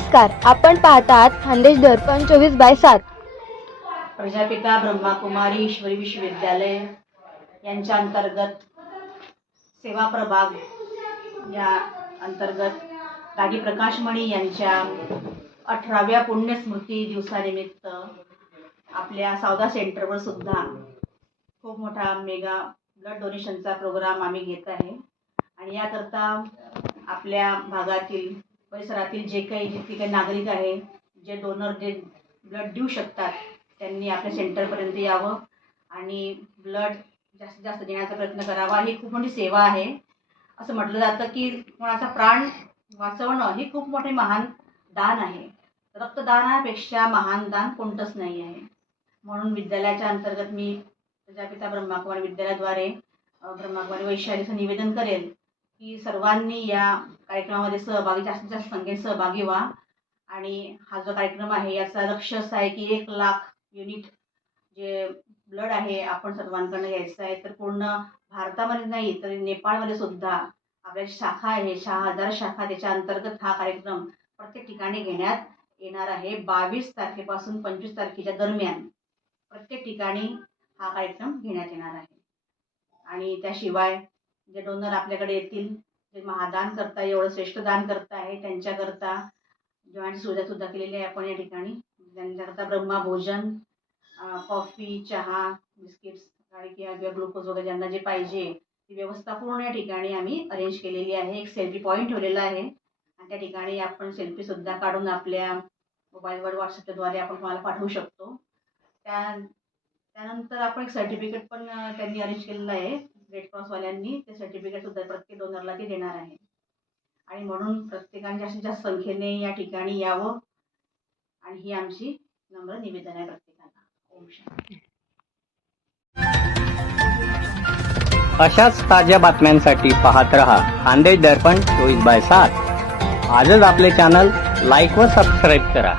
नमस्कार आपण पाहतात खानदेश दर्पण चोवीस बाय सात. प्रजापिता ब्रह्माकुमारी ईश्वरी विश्वविद्यालय यांच्या अंतर्गत सेवा प्रभाग या अंतर्गत दादी प्रकाशमणी यांच्या अठराव्या पुण्यस्मृती दिवसानिमित्त आपल्या सावदा सेंटरवर सुद्धा खूप मोठा मेगा ब्लड डोनेशनचा प्रोग्राम आम्ही घेत आहे. आणि याकरता आपल्या भागातील परिसरातील जे काही जितके काही नागरिक आहे जे डोनर जे ब्लड देऊ शकतात त्यांनी आपल्या सेंटरपर्यंत यावं आणि ब्लड जास्तीत जास्त देण्याचा प्रयत्न करावा. ही खूप मोठी सेवा आहे. असं म्हटलं जातं की कोणाचा प्राण वाचवणं हे खूप मोठे महान दान आहे. रक्तदानापेक्षा महान दान कोणतंच नाही आहे. म्हणून विद्यालयाच्या अंतर्गत मी प्रजापिता ब्रह्माकुमारी विद्यालयाद्वारे ब्रह्माकुमारी वैशालीचं निवेदन करेल की सर्वांनी या कार्यक्रमामध्ये सहभागी जास्तीत जास्त संख्येत सहभागी व्हा. आणि हा जो कार्यक्रम आहे याचा लक्ष असं आहे की एक लाख युनिट जे ब्लड आहे आपण सर्वांकडनं घ्यायचं आहे. तर पूर्ण भारतामध्ये नाही तर नेपाळमध्ये सुद्धा आपल्या जी शाखा आहे शहा हजार शाखा त्याच्या अंतर्गत हा कार्यक्रम प्रत्येक ठिकाणी घेण्यात येणार आहे. बावीस तारखेपासून पंचवीस तारखेच्या दरम्यान प्रत्येक ठिकाणी हा कार्यक्रम घेण्यात येणार आहे. आणि त्याशिवाय जे डोनर आपल्याकडे येतील जे महादान करता एवढं श्रेष्ठ दान करता आहे त्यांच्याकरता. जेवणाची सुविधा सुद्धा केलेली आहे आपण या ठिकाणी. त्यांच्याकरता ब्रह्मा भोजन कॉफी चहा बिस्किट्स किंवा किंवा ग्लुकोज वगैरे ज्यांना जे पाहिजे ती व्यवस्था पूर्ण या ठिकाणी आम्ही अरेंज केलेली आहे. एक सेल्फी पॉईंट ठेवलेला आहे. आणि त्या ठिकाणी आपण सेल्फीसुद्धा काढून आपल्या मोबाईलवर व्हॉट्सअपच्याद्वारे आपण तुम्हाला पाठवू शकतो. त्या त्यानंतर आपण एक सर्टिफिकेट पण त्यांनी अरेंज केलेलं आहे. रेड क्रॉसवाल्यांनी ते सर्टिफिकेट सुद्धा प्रत्येक डोनरला ते देणार आहे. आणि म्हणून प्रत्येकाने जास्तीत जास्त संख्येने या ठिकाणी यावं आणि ही आमची नम्र निवेदन आहे प्रत्येकाला ओम शांती. अशाच ताज्या बातम्यांसाठी पाहत रहा खानदेश दर्पण चोवीस बाय सात. आजच आपले चॅनल लाईक व सबस्क्राईब करा.